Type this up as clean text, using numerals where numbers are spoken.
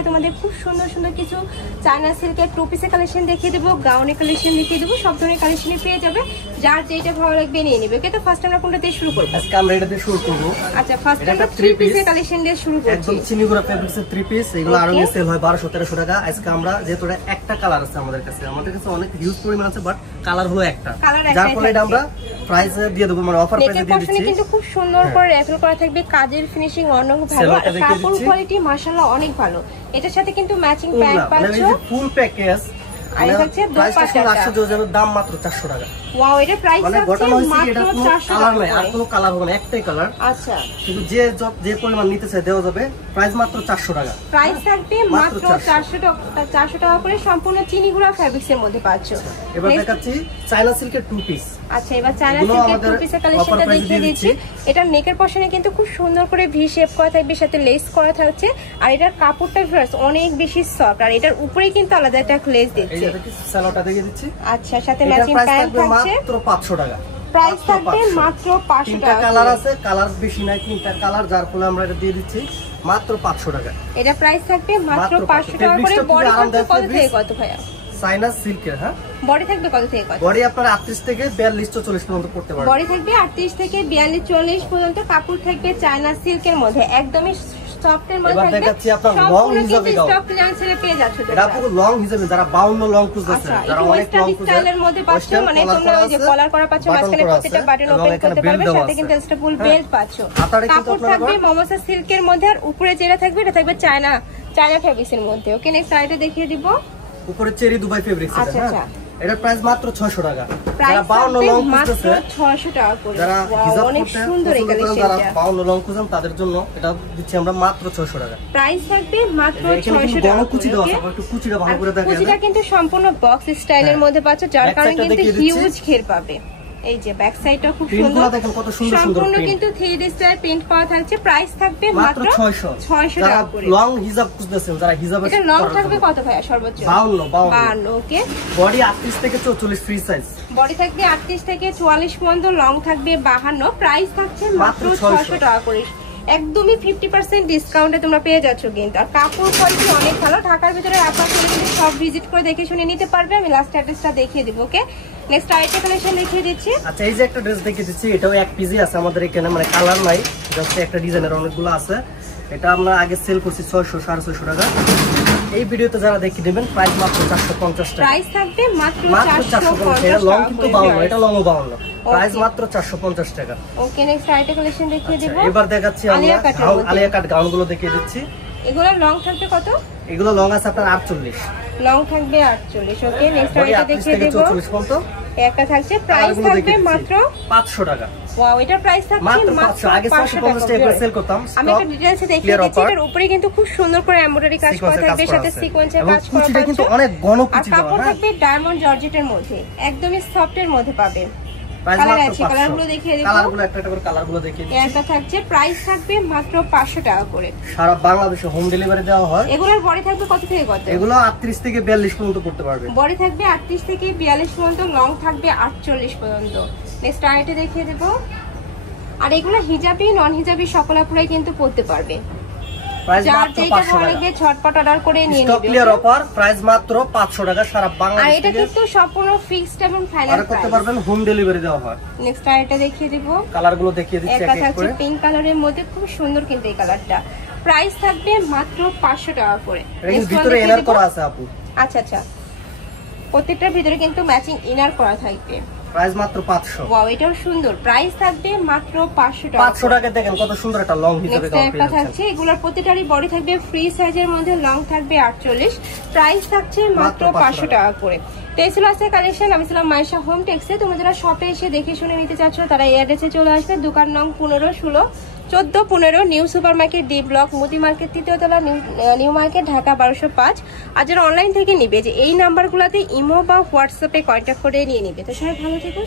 থেকে তোমাদের খুব সুন্দর সুন্দর কিছু চায়না সিল্কের টু পিসের কালেকশন দেখিয়ে দেবো, গাউনের কালেকশন দেখিয়ে দেবো, সব ধরনের কালেকশনই পেয়ে যাবে। যার যেটা ভালো লাগবে নিয়ে নেবে। ওকে, তো ফার্স্ট আমরা কোনটা দিয়ে শুরু করব? আজকে আমরা এটা দিয়ে শুরু করব। আচ্ছা, ফার্স্ট আমরা 3 পিসের কালেকশন দিয়ে শুরু করছি। একদম চিনিগুড়া ফেব্রিক্সের 3 পিস, এগুলো আরো সেল হয় 1200-1300 টাকা। আজকে আমরা যেহেতু একটা কালার আছে আমাদের কাছে অনেক হিউজ পরিমাণ আছে, বাট কালার হলো একটা, যার ফলে এটা আমরা প্রাইস দিয়ে দেব, মানে অফার প্রাইসে দিয়ে দিচ্ছি। কিন্তু খুব সুন্দর করে র্যাফেল করা থাকবে, কাজের ফিনিশিং অনেক ভালো, আর কাপড় কোয়ালিটি মাশাআল্লাহ অনেক ভালো। এটার সাথে কিন্তু ম্যাচিং প্যান্ট পাচ্ছো, ফুল প্যাকেজ। আর এটা হচ্ছে দাম মাত্র 400 টাকা। ওয়াও, এটা প্রাইস আছে মাত্র 400 টাকা। আর কোনো কালার হবে না, একটাই কালার। আচ্ছা, কিন্তু যে পরিমাণ নিতে চাই দেওয়া যাবে। প্রাইস মাত্র 400 টাকা। প্রাইস থাকবে মাত্র 400 টাকা করে, সম্পূর্ণ চিনিগুড়া ফেব্রিক্সের মধ্যে পাচ্ছো। এবার দেখাচ্ছি চায়না সিল্কের 2 পিস। আচ্ছা, এবার চায়না সিল্কের 2 পিসের কালেকশনটা দেখিয়ে দিচ্ছি। এটার নেকের পশনে কিন্তু খুব সুন্দর করে ভি শেপ করা থাকবে, সাথে লেস করা থাকছে, আর এটার কাপড়টা অনেক বেশি সফট, আর এটার উপরে কিন্তু আলাদা একটা লেস দিচ্ছে। সালোয়ারটা দেখিয়ে দিচ্ছি। আচ্ছা, সাথে ম্যাচিং প্যান্ট থাকছে, মাত্র 500 টাকা। প্রাইস থাকবে মাত্র 500 টাকা। তিনটা কালার আছে, কালার বেশি নাই, তিনটা কালার, যার ফলে আমরা এটা দিয়ে দিচ্ছি মাত্র 500 টাকা। এটা প্রাইস থাকবে মাত্র 500 টাকা করে। বডি থাকবে কত থেকে কত ভাইয়া? চায়না সিল্কের, হ্যাঁ, বডি থাকবে কত থেকে কত? বডি আপনার 38 থেকে 42-44 পর্যন্ত পড়তে পারবে। বডি থাকবে 38 থেকে 42-44 পর্যন্ত। কাপড় থাকবে চায়না সিল্কের মধ্যে, একদমই সফটের মধ্যে থাকবে। এবার দেখাচ্ছি আপনার লং হিসাবে দাও, স্টক ক্লিয়ারেন্সে পেয়ে যাচ্ছ তোমরা। এটা পুরো লং হিসাবে, যারা 52 লং খুঁজছেন, যারা অনেক লং খুঁজছেন, স্টাইলের মধ্যে পাচ্ছ, মানে তোমরা ওই যে কলার করা পাচ্ছ, মাঝখানে প্রত্যেকটা বাটন ওপেন করতে পারবে, সাথে কিন্তু স্টেপল বেল্ট পাচ্ছ। কাপড় থাকবে মমসা সিল্কের মধ্যে, আর উপরে যেটা থাকবে এটা থাকবে চায়না ফেব্রিক্সের মধ্যে। ওকে, নেক্সট আইটা দেখিয়ে দিব। উপরে চেরি দুবাই ফেব্রিক্স। আচ্ছা আচ্ছা, এটার প্রাইস মাত্র 600 টাকা। যারা 52 লং খুঁজছে 600 টাকা করে। যারা হিজাব অনেক সুন্দর এই কালেকশনটা, যারা 52 লং খুঁজছেন তাদের জন্য এটা দিচ্ছি আমরা মাত্র 600 টাকা। প্রাইস থাকবে মাত্র 600 টাকা। কুচি দাও, একটু কুচিটা ভালো করে দেখাই। কুচিটা কিন্তু সম্পূর্ণ বক্স স্টাইলের মধ্যে পাচ্ছ, যার কারণে কিন্তু হিউজ ঘের পাবে। এই যে ব্যাক সাইডটা খুব সুন্দর, দেখেন কত সুন্দর সুন্দর সম্পূর্ণ কিন্তু 3D স্টাইল প্রিন্ট করা থাকছে। প্রাইস থাকবে মাত্র 600 টাকা করে। লং হিজাব খুঁজতেছেন, যারা হিজাবে এটা লং থাকবে কত ভাইয়া? সর্বোচ্চ 52। ওকে, বডি 38 থেকে 44 ফ্রি সাইজ। বডি থাকবে 38 থেকে 44 পর্যন্ত, লং থাকবে 52। প্রাইস থাকছে মাত্র 600 টাকা করে। একদমই 50% ডিসকাউন্টে তোমরা পেয়ে যাচ্ছ কিন্তু, আর কাপড় কোয়ালিটি অনেক ভালো। ঢাকার ভিতরে আপনারা কিন্তু সব ভিজিট করে দেখে শুনে নিতে পারবে। আমি লাস্ট অ্যাড্রেসটা দেখিয়ে দিব। ওকে, নেক্সট আইটা কালেকশন দেখিয়ে দিচ্ছি। আচ্ছা, এই যে একটা ড্রেস দেখিয়ে দিচ্ছি, এটাও এক পিসই আছে আমাদের এখানে, মানে কালার নাই, জাস্ট একটা ডিজাইনের অনেকগুলো আছে। এটা আমরা আগে সেল করছি 600-650 টাকা। এই ভিডিওতে যারা দেখে নেবেন প্রাইস মাত্র 450 টাকা। প্রাইস থাকবে মাত্র 450 এটা লং কিন্তু 52, এটা লংও 52। প্রাইস মাত্র 450 টাকা। ওকে, নেক্সট আইটা কালেকশন দেখিয়ে দেব। এবার দেখাচ্ছি আমরা আলিয়া কাট গাউনগুলো দেখিয়ে দিচ্ছি। এগুলো লং থাকবে কত? এগুলো লং আছে আপনার 48, লং থাকবে 48। ওকে, নেক্সট আইটা দেখিয়ে দেব। 44 পর্যন্ত একটা থাকছে, প্রাইস থাকবে মাত্র 500 টাকা। ওয়াও, এটা প্রাইস থাকছে মাত্র 500। আগে 650 টাকা করে সেল করতাম। আমি একটা ডিটেইলসে দেখিয়ে দিচ্ছি। এর উপরে কিন্তু খুব সুন্দর করে এমব্রয়ডারি কাজ করা থাকবে, সাথে সিকোয়েন্সের কাজ করা থাকবে, কিন্তু অনেক ঘন কুচি দেওয়া। কাপড় থাকবে ডায়মন্ড জর্জেটের মধ্যে, একদমই সফটের মধ্যে পাবে। কালার আছে, কালারগুলো দেখিয়ে দেব। কালারগুলো একটা করে কালারগুলো দেখিয়ে দিচ্ছি। এটা থাকছে, প্রাইস থাকবে মাত্র 500 টাকা করে। সারা বাংলাদেশে হোম ডেলিভারি দেওয়া হয়। এগুলোর বডি থাকবে কত থেকে কত? এগুলো 38 থেকে 42 পর্যন্ত করতে পারবে। বডি থাকবে 38 থেকে 42 পর্যন্ত, লং থাকবে 48 পর্যন্ত। নেক্সট আইটা দেখিয়ে দেব। আর এগুলো হিজাবি নন হিজাবি সকল আপুরাই কিন্তু পড়তে পারবে। প্রাইস মাত্র 500 টাকা। ঝটপট অর্ডার করে নিয়ে স্টক ক্লিয়ার অফার, প্রাইস মাত্র 500 টাকা সারা বাংলাদেশে। আর এটা কিন্তু সম্পূর্ণ ফিক্সড এবং ফাইনাল অর্ডার করতে পারবেন, হোম ডেলিভারি দেওয়া হয়। নেক্সট আইটা দেখিয়ে দেব। কালারগুলো দেখিয়ে দিচ্ছি একটা এক এক থাকছে করে। পিঙ্ক কালারের মধ্যে, খুব সুন্দর কিন্তু এই কালারটা। প্রাইস থাকবে মাত্র 500 টাকা করে। এর ভিতরে ইনার করা আছে আপু। আচ্ছা আচ্ছা, প্রত্যেকটার ভিতরে কিন্তু ম্যাচিং ইনার করা থাকবে। প্রাইস মাত্র 500। ওয়াও, এটাও সুন্দর। প্রাইস থাকবে মাত্র 500 টাকা। 500 টাকা দেখেন কত সুন্দর একটা লং হিসেবে দাও। একটা থাকছে, এগুলোর প্রত্যেকটারই বডি থাকবে ফ্রি সাইজের মধ্যে, লং থাকবে 48। প্রাইস থাকছে মাত্র 500 টাকা করে। তো এই ছিল আজকের কালেকশন। আমি ছিলাম মাইশা হোম টেক্সে। তোমরা যারা শপে এসে দেখে শুনে নিতে চাচ্ছ তারা এই অ্যাড্রেসে চলে আসবে। দোকান নং 15, 16, 14, 15 new super market, D block, মুদি মার্কেট, 3য় তলা, নিউ মার্কেট, ঢাকা 1205। আর যারা অনলাইন থেকে নিবে, যে এই নাম্বারগুলোতে ইমো বা হোয়াটসঅ্যাপে কন্ট্যাক্ট করে নিয়ে নিবে। তো সবাই ভালো থেকো।